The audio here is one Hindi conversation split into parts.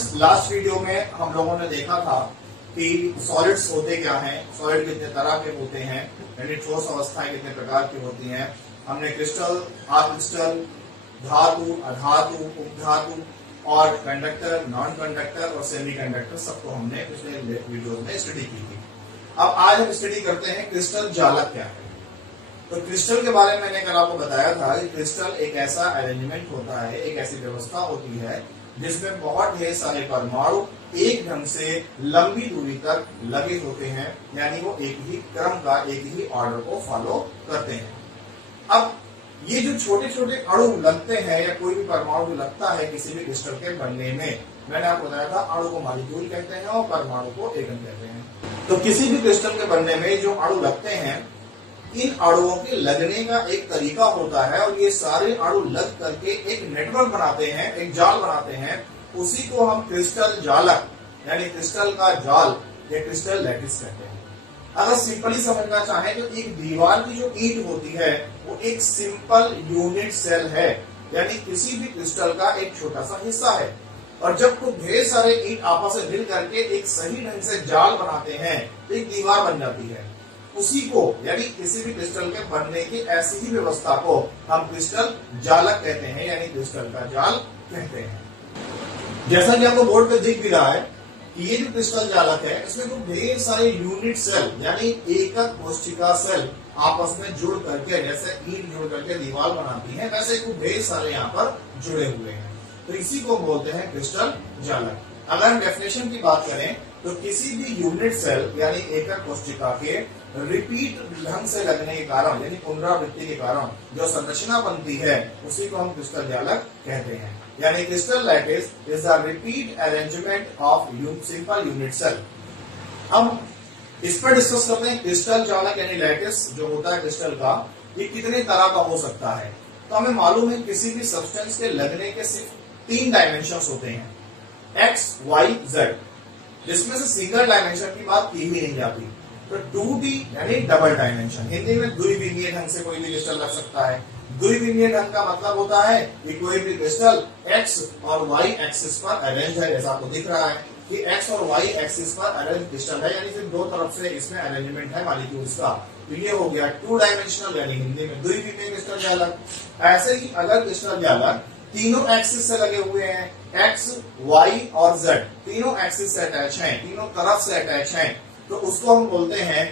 स्टूडेंट्स, लास्ट वीडियो में हम लोगों ने देखा था कि सॉलिड्स होते क्या हैं, सॉलिड कितने तरह के होते हैं, यानी ठोस अवस्थाएं कितने प्रकार की होती हैं। हमने क्रिस्टल, अक्रिस्टल, धातु, अधातु, उपधातु और कंडक्टर, नॉन कंडक्टर और सेमी कंडक्टर सबको हमने पिछले वीडियो में स्टडी की थी। अब आज हम स्टडी करते हैं क्रिस्टल जालक क्या है। तो क्रिस्टल के बारे में मैंने कल आपको बताया था कि क्रिस्टल एक ऐसा अरेंजमेंट होता है, एक ऐसी व्यवस्था होती है जिसमें बहुत ढेर सारे परमाणु एक ढंग से लंबी दूरी तक लगे होते हैं, यानी वो एक ही क्रम का, एक ही ऑर्डर को फॉलो करते हैं। अब ये जो छोटे छोटे अणु लगते हैं या कोई भी परमाणु लगता है किसी भी क्रिस्टल के बनने में, मैंने आपको बताया था अणु को मॉलिक्यूल कहते हैं और परमाणु को एटम कहते हैं। तो किसी भी क्रिस्टल के बनने में जो अणु लगते हैं, इन अणुओं के लगने का एक तरीका होता है और ये सारे अणु लग करके एक नेटवर्क बनाते हैं, एक जाल बनाते हैं। उसी को हम क्रिस्टल जालक यानी क्रिस्टल का जाल या क्रिस्टल लैटिस कहते हैं। अगर सिंपली समझना चाहें तो एक दीवार की जो ईंट होती है वो एक सिंपल यूनिट सेल है, यानी किसी भी क्रिस्टल का एक छोटा सा हिस्सा है। और जब खूब ढेर सारे ईंट आपस में मिल करके एक सही ढंग से जाल बनाते हैं तो एक दीवार बन जाती है। उसी को यानी किसी भी क्रिस्टल के बनने की ऐसी ही व्यवस्था को हम क्रिस्टल जालक कहते हैं, यानी क्रिस्टल का जाल कहते हैं। जैसा कि आपको बोर्ड पे दिख भी रहा है कि ये जो क्रिस्टल जालक है इसमें तो ढेर सारे यूनिट सेल यानी एकक कोशिका सेल आपस में जुड़ करके, जैसे ईंट जुड़ करके दीवार बनाती है, वैसे खूब ढेर सारे यहाँ पर जुड़े हुए हैं। तो इसी को बोलते हैं क्रिस्टल जालक। अगर हम डेफिनेशन की बात करें तो किसी भी यूनिट सेल यानी एकक कोशिका के रिपीट ढंग से लगने के कारण, यानी पुनरावृत्ति के कारण जो संरचना बनती है उसी को हम क्रिस्टल जालक कहते हैं। यानी crystal lattice is the repeat arrangement of simple unit cell. अब इस पर डिस्कस करते हैं क्रिस्टल जालक यानी लैटिस जो होता है क्रिस्टल का, ये कितने तरह का हो सकता है। तो हमें मालूम है किसी भी सब्सटेंस के लगने के सिर्फ 3 डायमेंशंस होते हैं, एक्स, वाई, जेड, जिसमें से सिंगल डायमेंशन की बात की ही नहीं जाती। तो 2D यानी डबल डायमेंशन, हिंदी में द्विविमीय ढंग से कोई भी क्रिस्टल लग सकता है। द्विविमीय ढंग का मतलब होता है कि कोई भी क्रिस्टल एक्स और वाई एक्सिस पर अरेंज है, जैसा आपको दिख रहा है कि एक्स और वाई एक्सिस पर अरेंज क्रिस्टल है, यानी सिर्फ 2 तरफ से इसमें अरेंजमेंट है मॉलिक्यूल्स का। तो ये हो गया 2 डायमेंशनल यानी हिंदी में द्विविमीय क्रिस्टल जालक। ऐसे ही अगर क्रिस्टल जालक तीनों एक्सिस से लगे हुए हैं, एक्स, वाई और जेड, तीनों एक्सिस से अटैच हैं, तीनों तरफ से अटैच हैं, तो उसको हम बोलते हैं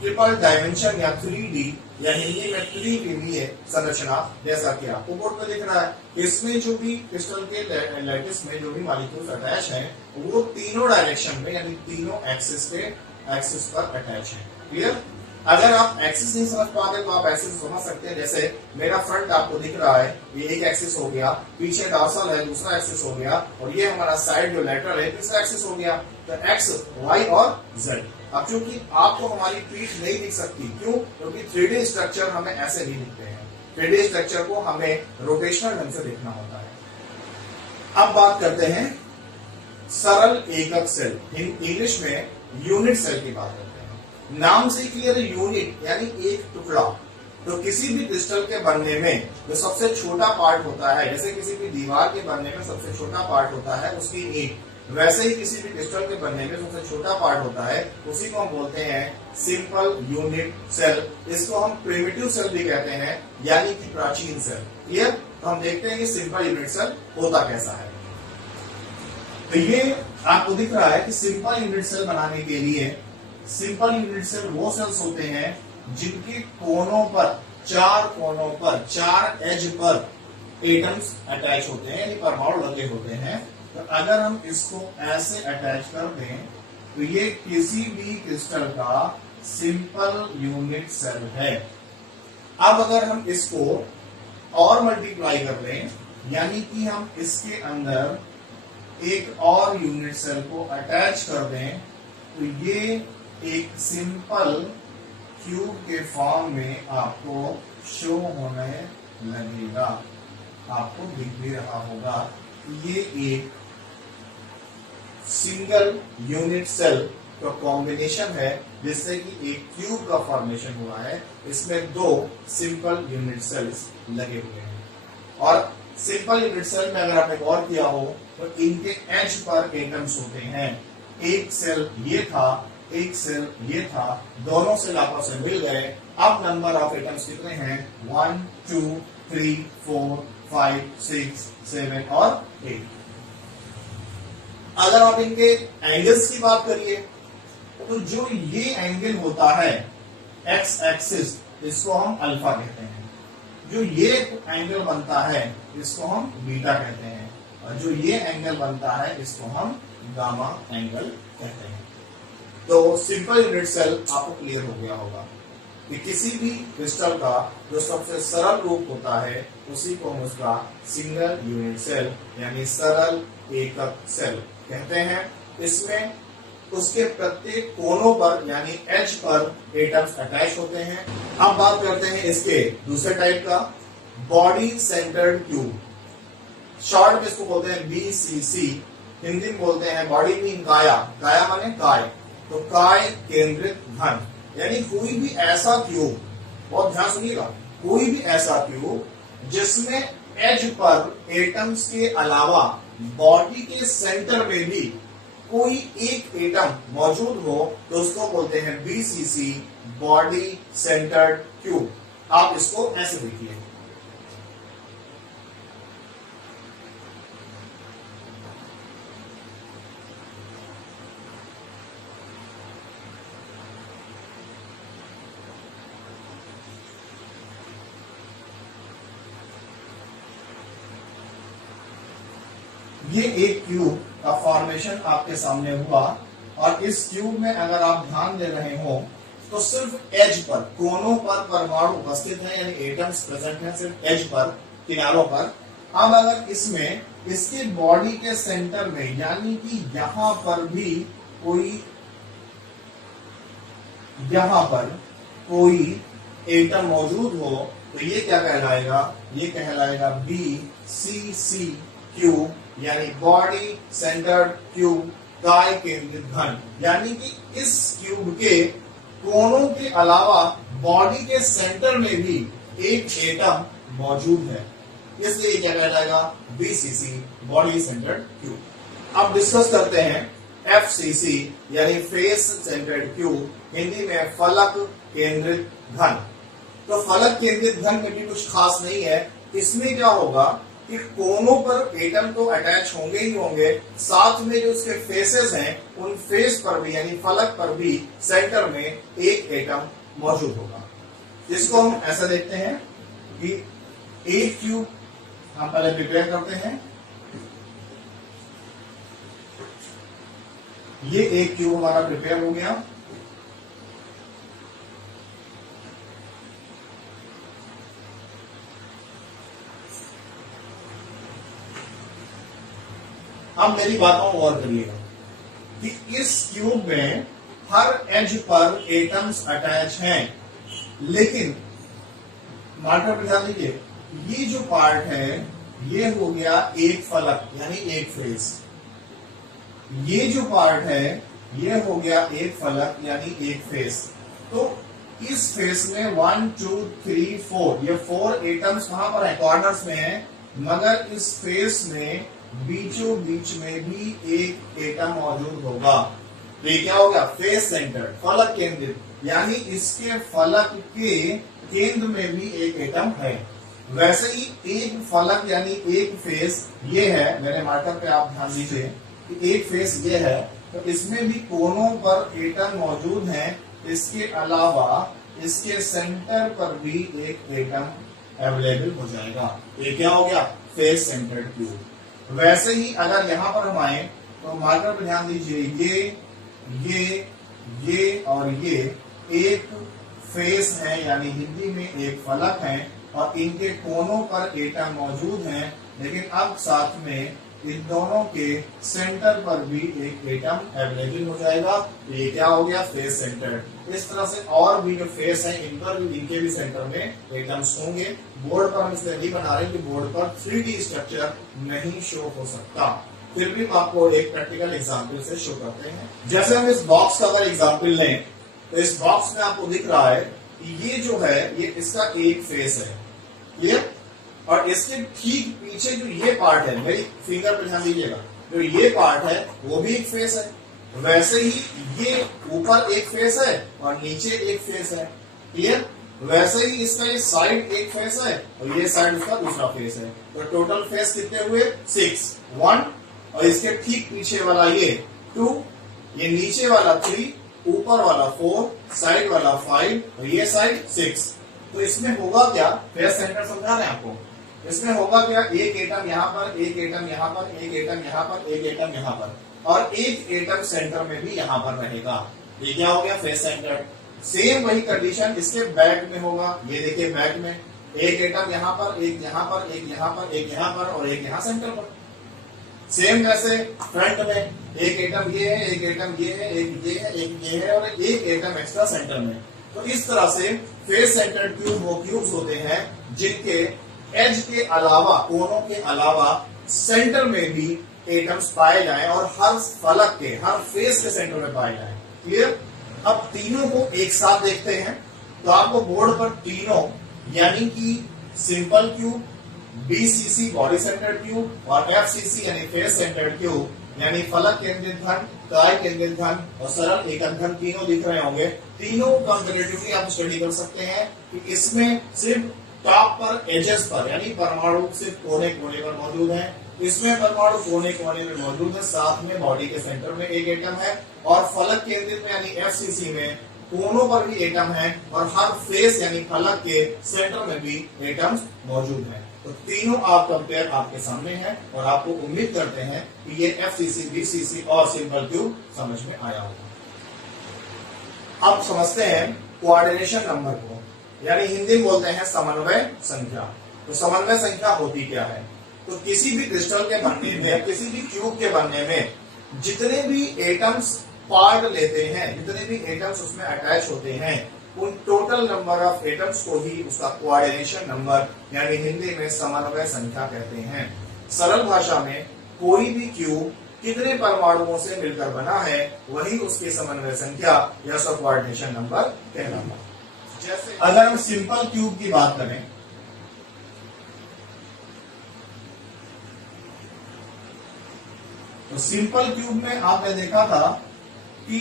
ट्रिपल डायमेंशन या 3D या हिंदी में त्रिविमीय संरचना। जैसा कि आपको बोर्ड पर दिख रहा है, इसमें जो भी क्रिस्टल के लैटिस में जो भी मॉलिक्यूल्स अटैच हैं वो तीनों डायरेक्शन में यानी तीनों एक्सिस पर अटैच हैं। क्लियर? अगर आप एक्सिस नहीं समझ पाते तो आप ऐसे समझ सकते हैं, जैसे मेरा फ्रंट आपको दिख रहा है, ये एक एक्सिस हो गया, पीछे डॉर्सल है दूसरा एक्सिस हो गया, और ये हमारा साइड जो लेटरल है तीसरा एक्सिस हो गया। तो एक्स, वाई और जेड। अब चूंकि आपको हमारी पीठ नहीं दिख सकती, क्यों? क्योंकि 3D स्ट्रक्चर हमें ऐसे नहीं दिखते हैं, 3D स्ट्रक्चर को हमें रोटेशनल ढंग से देखना होता है। अब बात करते हैं सरल एकक सेल, इंग्लिश में यूनिट सेल की बात करते हैं। नाम से क्लियर, यूनिट यानी एक टुकड़ा। तो किसी भी क्रिस्टल के बनने में जो सबसे छोटा पार्ट होता है, जैसे किसी भी दीवार के बनने में सबसे छोटा पार्ट होता है उसकी ईंट, वैसे ही किसी भी क्रिस्टल के बनने में सबसे छोटा पार्ट होता है, उसी को हम बोलते हैं सिंपल यूनिट सेल। इसको हम प्रिमिटिव सेल भी कहते हैं, यानी कि प्राचीन सेल। क्लियर? तो हम देखते हैं कि सिंपल यूनिट सेल होता कैसा है। तो ये आपको दिख रहा है कि सिंपल यूनिट सेल बनाने के लिए सिंपल यूनिट सेल वो सेल्स होते हैं जिनके कोनों पर, 4 कोनों पर, 4 एज पर एटम्स अटैच होते हैं, यानी परमाणु लगे होते हैं। तो अगर हम इसको ऐसे अटैच कर दें तो ये किसी भी क्रिस्टल का सिंपल यूनिट सेल है। अब अगर हम इसको और मल्टीप्लाई कर दें, यानी कि हम इसके अंदर एक और यूनिट सेल को अटैच कर दें, तो ये एक सिंपल क्यूब के फॉर्म में आपको शो होने लगेगा। आपको दिख भी रहा होगा कि ये एक सिंगल यूनिट सेल का कॉम्बिनेशन है, जिससे कि एक क्यूब का फॉर्मेशन हुआ है। इसमें 2 सिंपल यूनिट सेल्स लगे हुए हैं। और सिंपल यूनिट सेल में अगर आपने गौर किया हो तो इनके एज पर एटम्स होते हैं। एक सेल ये था, एक सेल ये था, दोनों सेल आपस में मिल गए। अब नंबर ऑफ एटम्स कितने हैं? 1 2 3 4 5 6 7 और 8। अगर आप इनके एंगल्स की बात करिए तो जो ये एंगल होता है एक्स एक्सिस, इसको हम अल्फा कहते हैं। जो ये एंगल बनता है इसको हम बीटा कहते हैं, और जो ये एंगल बनता है इसको हम गामा एंगल कहते हैं। तो सिंपल यूनिट सेल आपको क्लियर हो गया होगा कि किसी भी क्रिस्टल का जो सबसे सरल रूप होता है उसी को हम उसका सिंगल यूनिट सेल यानी सरल एकक सेल कहते हैं। इसमें उसके प्रत्येक कोनों पर यानी एज पर एटम्स अटैच होते हैं। अब बात करते हैं इसके दूसरे टाइप का, बॉडी सेंटर्ड क्यूब। शॉर्ट में इसको बोलते हैं BCC, हिंदी में बोलते हैं बॉडी मीन काया, काया माने काय, तो काय केंद्रित घन। यानी कोई भी ऐसा क्यूब, बहुत ध्यान सुनिएगा, कोई भी ऐसा क्यूब जिसमें एज पर एटम्स के अलावा बॉडी के सेंटर में भी कोई एक एटम मौजूद हो तो उसको बोलते हैं BCC, बॉडी सेंटर्ड क्यूब। आप इसको ऐसे देखिए, ये एक क्यूब का फॉर्मेशन आपके सामने हुआ, और इस क्यूब में अगर आप ध्यान दे रहे हो तो सिर्फ एज पर, कोनों पर परमाणु उपस्थित हैं, यानी एटम्स प्रेजेंट हैं सिर्फ एज पर, किनारों पर। अब अगर इसमें इसके बॉडी के सेंटर में यानी कि यहां पर भी यहां पर कोई एटम मौजूद हो तो ये क्या कहलाएगा? ये कहलाएगा BCC क्यूब, यानी बॉडी सेंटर्ड क्यूब, काय केंद्रित घन। यानी कि इस क्यूब के कोनों के अलावा बॉडी के सेंटर में भी एक एटम मौजूद है, इसलिए क्या कहलाएगा? BCC, body centred cube. अब डिस्कस करते हैं FCC यानी फेस सेंटर्ड क्यूब, हिंदी में फलक केंद्रित घन। तो फलक केंद्रित घन में भी कुछ खास नहीं है। इसमें क्या होगा कि कोनों पर एटम तो अटैच होंगे ही होंगे, साथ में जो उसके फेसेस हैं उन फेस पर भी यानी फलक पर भी सेंटर में एक एटम मौजूद होगा। जिसको हम ऐसा देखते हैं कि एक क्यूब हम पहले प्रिपेयर करते हैं। ये एक क्यूब हमारा प्रिपेयर हो गया। अब मेरी बातों को गौर करिएगा कि इस क्यूब में हर एज पर एटम्स अटैच हैं, लेकिन मार्कर पर ध्यान दीजिए, ये जो पार्ट है ये हो गया एक फलक यानी एक फेस। ये जो पार्ट है ये हो गया एक फलक यानी एक फेस। तो इस फेस में 1 2 3 4 ये 4 एटम्स वहां पर है, कॉर्नर्स में है, मगर इस फेस में बीचों बीच में भी एक एटम मौजूद होगा। तो ये क्या हो गया? फेस सेंटर, फलक केंद्रित, यानी इसके फलक के केंद्र में भी एक एटम है। वैसे ही एक फलक यानी एक फेस ये है, मेरे मार्कर पे आप ध्यान दीजिए कि एक फेस ये है, तो इसमें भी कोनों पर एटम मौजूद हैं। इसके अलावा इसके सेंटर पर भी एक एटम अवेलेबल हो जाएगा। ये क्या हो गया? Face centred cube. वैसे ही अगर यहां पर हम आए तो मार्कर पर ध्यान दीजिए, ये और ये एक फेस है यानी हिंदी में एक फलक है, और इनके कोनों पर एटम मौजूद हैं, लेकिन अब साथ में इन दोनों के सेंटर पर भी एक एटम अवेलेबल हो जाएगा। तो ये क्या हो गया? Face centre. इस तरह से और भी जो फेस है इन पर भी, इनके भी सेंटर में एटम्स होंगे। बोर्ड पर हम इसलिए नहीं बना रहे कि बोर्ड पर 3D स्ट्रक्चर नहीं शो हो सकता, फिर भी आपको एक प्रैक्टिकल एग्जाम्पल से शो करते हैं। जैसे हम इस बॉक्स का अगर एग्जाम्पल लें तो इस बॉक्स में आपको दिख रहा है कि ये जो है ये इसका एक फेस है, ये और इसके ठीक पीछे जो ये पार्ट है, मेरी फिंगर पे ध्यान दीजिएगा, जो ये पार्ट है वो भी एक फेस है। वैसे ही ये ऊपर एक फेस है और नीचे एक फेस है, क्लियर। वैसे ही इसका ये साइड एक फेस है और ये साइड उसका दूसरा फेस है। तो टोटल फेस कितने हुए? 6, 1, और इसके ठीक पीछे वाला ये 2, ये नीचे वाला 3, ऊपर वाला 4, साइड वाला 5 और ये साइड 6। तो इसमें होगा क्या, फेस सेंटर समझा रहे हैं आपको। इसमें होगा क्या, एक एटम यहाँ पर, एक एटम यहाँ पर, एक एटम यहाँ पर, एक एटम यहाँ पर, और एक एटम सेंटर में भी यहाँ पर रहेगा। ये क्या हो गया, फेस सेंटर। सेम वही कंडीशन इसके बैक में होगा। ये देखिए बैक में एक एटम यहाँ पर, एक यहाँ पर, एक यहाँ पर, एक यहाँ पर और एक यहाँ सेंटर पर। सेम जैसे फ्रंट में एक एटम ये है, एक एटम ये है, एक ये है, एक ये है और एक एटम एक्स्ट्रा सेंटर में। तो इस तरह से फेस सेंटर ट्यूब वो ट्यूब्स होते हैं जिनके एज के अलावा, कोनों के अलावा सेंटर में भी एटम्स पाए जाएं और हर फलक के, हर फेस के सेंटर में पाए जाएं। क्लियर। अब तीनों को एक साथ देखते हैं। तो आपको बोर्ड पर तीनों यानी कि simple cube, BCC body centred tube और एफसीसी यानी फेस सेंटर्ड ट्यूब यानी फलक केंद्रित घन, काय केंद्रित घन और सरल एकक घन तीनों दिख रहे होंगे। तीनों कंपैरेटिवली आप स्टडी कर सकते हैं कि इसमें सिर्फ टॉप पर, एजेस पर यानी परमाणु सिर्फ कोने कोने पर मौजूद है। इसमें परमाणु कोने कोने में मौजूद है, साथ में बॉडी के सेंटर में एक एटम है और फलक केंद्रित में यानी एफसीसी में कोनों पर भी एटम है और हर फेस यानी फलक के सेंटर में भी एटम्स मौजूद है। तो तीनों आप कंपेयर आपके सामने है और आपको उम्मीद करते हैं कि ये एफसीसी, बीसीसी और सिंपल ट्यूब समझ में आया होगा। अब समझते हैं कोऑर्डिनेशन नंबर को, यानी हिंदी में बोलते हैं समन्वय संख्या। तो समन्वय संख्या होती क्या है? तो किसी भी क्रिस्टल के बनने में या किसी भी क्यूब के बनने में जितने भी एटम्स पार्ट लेते हैं, जितने भी एटम्स उसमें अटैच होते हैं, उन टोटल नंबर ऑफ एटम्स को ही उसका कोऑर्डिनेशन नंबर यानी हिंदी में समन्वय संख्या कहते हैं। सरल भाषा में कोई भी क्यूब कितने परमाणुओं से मिलकर बना है वही उसकी समन्वय संख्या या उसका कोऑर्डिनेशन नंबर कहलाता है। जैसे अगर हम सिंपल क्यूब की बात करें तो सिंपल क्यूब में आपने देखा था कि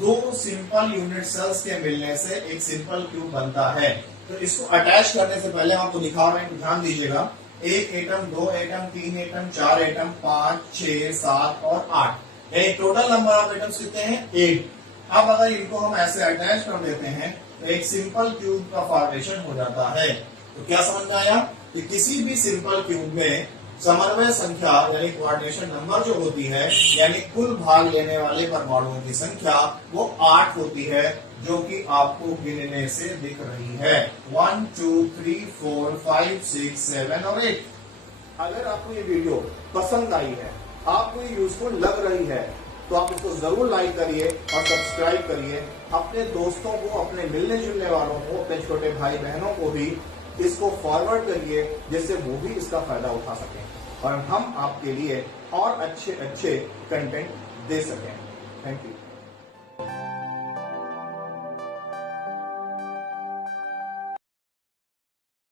2 सिंपल यूनिट सेल्स के मिलने से एक सिंपल क्यूब बनता है। तो इसको अटैच करने से पहले आपको दिखा रहे हैं, ध्यान दीजिएगा। 1 एटम, 2 एटम, 3 एटम, 4 एटम, 5, 6, 7 और 8 यानी टोटल नंबर ऑफ एटम्स कितने हैं? 8। अब अगर इनको हम ऐसे अटैच कर देते हैं तो एक सिंपल क्यूब का फॉर्मेशन हो जाता है। तो क्या समझ में आया कि किसी भी सिंपल क्यूब में समन्वय संख्या यानी कोऑर्डिनेशन नंबर जो होती है यानी कुल भाग लेने वाले परमाणुओं की संख्या वो 8 होती है, जो कि आपको गिनने से दिख रही है। 1 2 3 4 5 6 7 और 8। अगर आपको ये वीडियो पसंद आई है, आपको ये यूजफुल लग रही है, तो आप इसको जरूर लाइक करिए और सब्सक्राइब करिए। अपने दोस्तों को, अपने मिलने जुलने वालों को, अपने छोटे भाई बहनों को भी इसको फॉरवर्ड करिए जिससे वो भी इसका फायदा उठा सकें और हम आपके लिए और अच्छे कंटेंट दे सकें। Thank you.